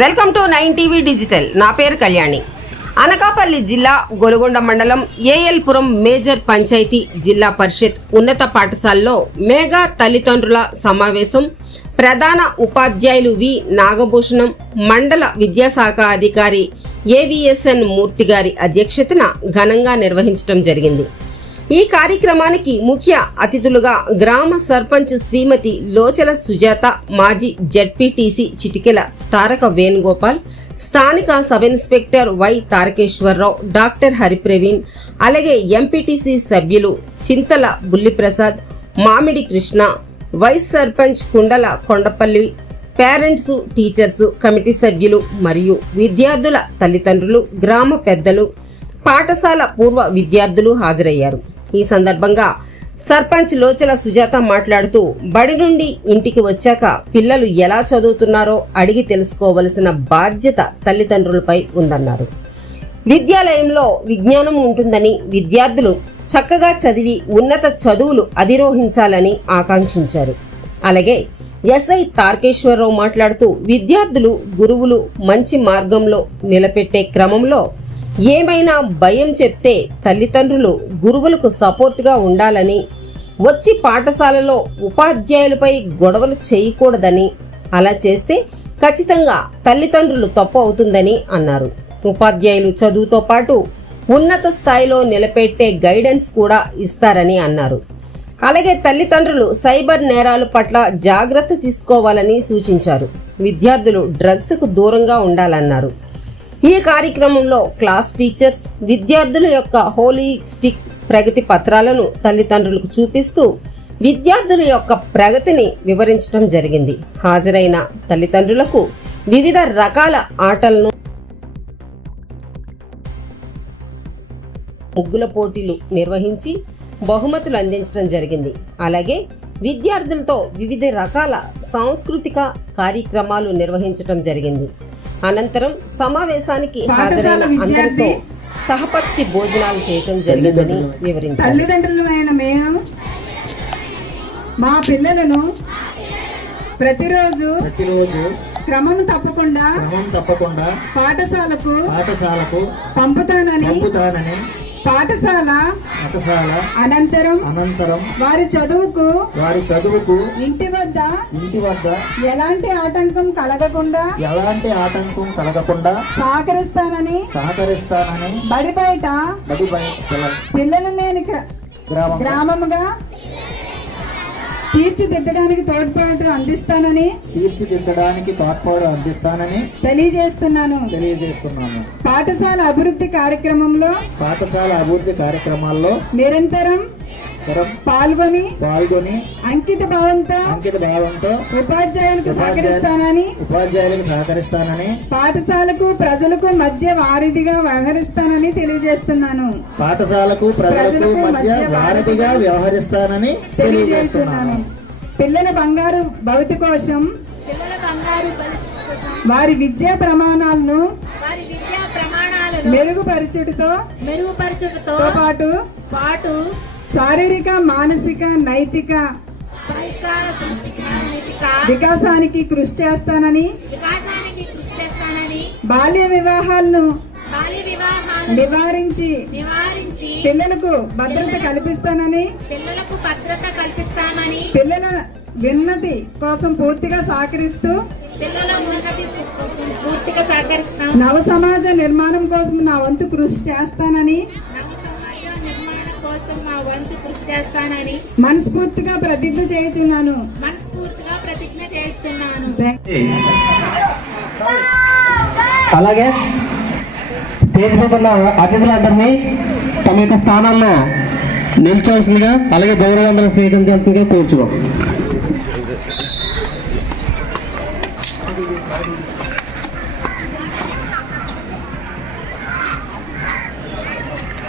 Welcome to nine TV digital. నా పేరు కళ్యాణి. అనకాపల్లి జిల్లా గొలుగొండ మండలం ఏఎల్పురం మేజర్ పంచాయతీ జిల్లా పరిషత్ ఉన్నత పాఠశాలలో మేఘా తల్లిదండ్రుల సమావేశం ప్రధాన ఉపాధ్యాయులు వి నాగభూషణం మండల విద్యాశాఖ అధికారి ఏవిఎస్ఎన్ మూర్తి గారి అధ్యక్షతన ఘనంగా నిర్వహించడం జరిగింది. ఈ కార్యక్రమానికి ముఖ్య అతిథులుగా గ్రామ సర్పంచ్ శ్రీమతి లోచల సుజాత మాజీ జడ్పీటీసీ చిటికెల తారక వేణుగోపాల్ స్థానిక sub inspector Y Tarakeswararao doctor Haripraveen అలాగే ఎంపీటీసీ సభ్యులు చింతల బుల్లిప్రసాద్ మామిడి కృష్ణ వైస్ సర్పంచ్ కుండల కొండపల్లి పేరెంట్స్ టీచర్స్ కమిటీ సభ్యులు మరియు విద్యార్థుల తల్లిదండ్రులు గ్రామ పెద్దలు పాఠశాల పూర్వ విద్యార్థులు హాజరయ్యారు. ఈ సందర్భంగా సర్పంచ్ లోచల సుజాత మాట్లాడుతూ బడి నుండి ఇంటికి వచ్చాక పిల్లలు ఎలా చదువుతున్నారో అడిగి తెలుసుకోవలసిన బాధ్యత తల్లిదండ్రులపై ఉందన్నారు. విద్యాలయంలో విజ్ఞానం ఉంటుందని విద్యార్థులు చక్కగా చదివి ఉన్నత చదువులు అధిరోహించాలని ఆకాంక్షించారు. అలాగే ఎస్ఐ తార్కేశ్వరరావు మాట్లాడుతూ విద్యార్థులు గురువులు మంచి మార్గంలో నిలబెట్టే క్రమంలో ఏమైనా భయం చెప్తే తల్లిదండ్రులు గురువులకు సపోర్టుగా ఉండాలని వచ్చి పాఠశాలలో ఉపాధ్యాయులపై గొడవలు చేయకూడదని అలా చేస్తే ఖచ్చితంగా తల్లిదండ్రులు తప్పు అవుతుందని అన్నారు. ఉపాధ్యాయులు చదువుతో పాటు ఉన్నత స్థాయిలో నిలబెట్టే గైడెన్స్ కూడా ఇస్తారని అన్నారు. అలాగే తల్లిదండ్రులు సైబర్ నేరాల పట్ల జాగ్రత్త తీసుకోవాలని సూచించారు. విద్యార్థులు డ్రగ్స్కు దూరంగా ఉండాలన్నారు. ఈ కార్యక్రమంలో క్లాస్ టీచర్స్ విద్యార్థుల యొక్క హోలిస్టిక్ ప్రగతి పత్రాలను తల్లిదండ్రులకు చూపిస్తూ విద్యార్థుల యొక్క ప్రగతిని వివరించడం జరిగింది. హాజరైన తల్లిదండ్రులకు వివిధ రకాల ఆటలను ముగ్గుల పోటీలు నిర్వహించి బహుమతులు అందించడం జరిగింది. అలాగే విద్యార్థులతో వివిధ రకాల సాంస్కృతిక కార్యక్రమాలు నిర్వహించడం జరిగింది. అనంతరం సమావేశానికి హాజరైన అందరితో సహపత్తి భోజనాలు చేయటం జరిగిందని వివరించారు. తల్లిదండ్రులమైన మేము మా పిల్లలను ప్రతిరోజు ప్రతిరోజు క్రమం తప్పకుండా క్రమం తప్పకుండా పాఠశాలకు పాఠశాలకు పంపుతానని పంపుతానని పాఠశాల? పాఠశాల. అనంతరం? అనంతరం. వారి చదువుకు? వారి చదువుకు? ఇంటి వద్ద? ఇంటి వద్ద. ఎలాంటి ఆటంకం కలగకుండా? ఎలాంటి ఆటంకం కలగకుండా? సహకరిస్తానని సహకరిస్తానని బడి బయట? బడి బయ- పిల్ల- పిల్లలు లేని గ్ర- గ్రామం గ్రామముగా? తీర్చిదిద్దడానికి తోడ్పాటు అందిస్తానని తీర్చిదిద్దడానికి తోడ్పాటు అందిస్తానని తెలియజేస్తున్నాను. తెలియజేస్తున్నాను. పాఠశాల అభివృద్ధి కార్యక్రమంలో పాఠశాల అభివృద్ధి కార్యక్రమాల్లో నిరంతరం తరం పాల్గొని పాల్గొని అంకిత భావంతో అంకిత భావంతో ఉపాధ్యాయులకు ఉపాధ్యాయులు- సహకరిస్తానని ఉపాధ్యాయులకు సహకరిస్తానని పాఠశాలకు ప్రజలకు మధ్య వారిదిగా వ్యవహరిస్తానని తెలియజేస్తున్నాను. పాఠశాలకు ప్రజలకు మధ్య వారధిగా వ్యవహరిస్తానని తెలియజేస్తున్నాను. పిల్లల బంగారు భవిత కోసం పిల్లల బంగారు వారి విద్యా ప్రమాణాలను వారి విద్యా ప్రమాణాలను మెరుగుపరచుటతో మెరుగుపరచుటతో తో పాటు పాటు శారీరక మానసిక నైతిక వికాసానికి కృషి చేస్తానని వికాసానికి కృషి చేస్తానని బాల్య వివాహాలను నివారించి పిల్లలకు భద్రత కల్పిస్తానని పిల్లలకు భద్రత కల్పిస్తామని పిల్లల విన్నతి కోసం పూర్తిగా సహకరిస్తూ నవ సమాజ నిర్మాణం కోసం నా వంతు కృషి చేస్తానని కోసం మా వంతు కృషి చేస్తానని మనస్ఫూర్తిగా ప్రతిజ్ఞ చేయుచున్నాను. మనస్ఫూర్తిగా ప్రతిజ్ఞ చేస్తున్నాను. అలాగే స్టేజ్ మీద ఉన్న అతిథులందరినీ తమ యొక్క స్థానాల్లో నిల్చోవలసిందిగా అలాగే గౌరవంలో స్వీకరించాల్సిందిగా కోరుచున్నాం.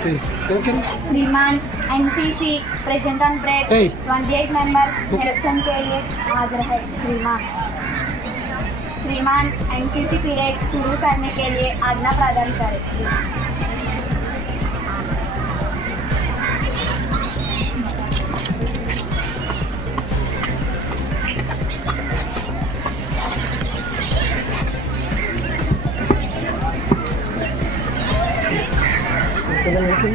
श्रीमान NCC present on break 28 member election के लिए हाजिर है श्रीमान श्रीमान एनसीसी पीरियड शुरू करने के लिए आज्ञा प्रदान करें। Slow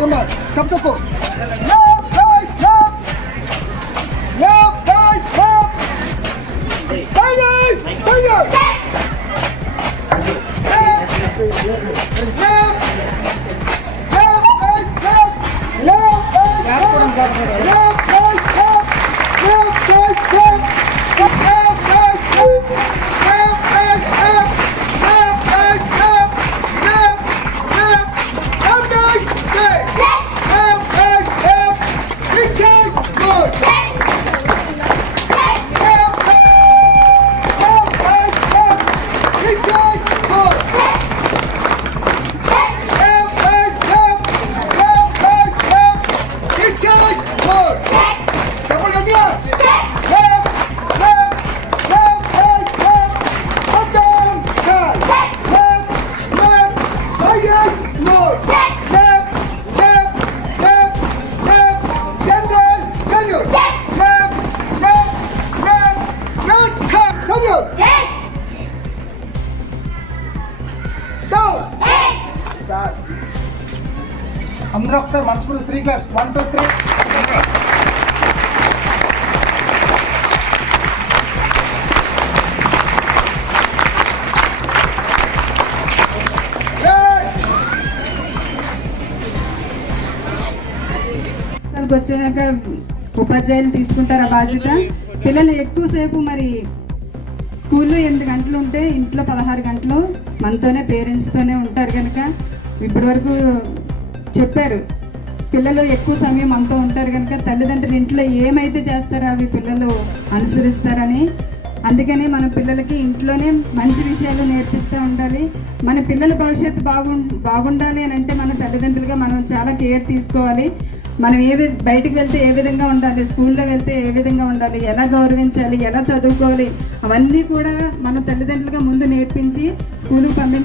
them up. Come to foot. Left, right, left. Left, right, left. Fingers, fingers. Left, left, left, left, left, left. అందరూ ఒకసారి మనస్ఫూర్తి three class one two three వచ్చాక ఉపాధ్యాయులు తీసుకుంటారు ఆ బాధ్యత? పిల్లలు ఎక్కువసేపు మరి స్కూల్లో ఎనిమిది గంటలు ఉంటే ఇంట్లో పదహారు గంటలు మనతోనే పేరెంట్స్తోనే ఉంటారు కనుక ఇప్పటివరకు చెప్పారు. పిల్లలు ఎక్కువ సమయం అంతా ఉంటారు కనుక తల్లిదండ్రులు ఇంట్లో ఏమైతే చేస్తారో అవి పిల్లలు అనుసరిస్తారని. అందుకని మన పిల్లలకి ఇంట్లోనే మంచి విషయాలు నేర్పిస్తూ ఉండాలి. మన పిల్లల భవిష్యత్తు బాగు బాగుండాలి అని అంటే మన తల్లిదండ్రులుగా మనం చాలా కేర్ తీసుకోవాలి. మనం ఏ బయటికి వెళ్తే ఏ విధంగా ఉండాలి? స్కూల్లో వెళ్తే ఏ విధంగా ఉండాలి? ఎలా గౌరవించాలి? ఎలా చదువుకోవాలి? అవన్నీ కూడా మన తల్లిదండ్రులుగా ముందు నేర్పించి స్కూల్కి పంపించి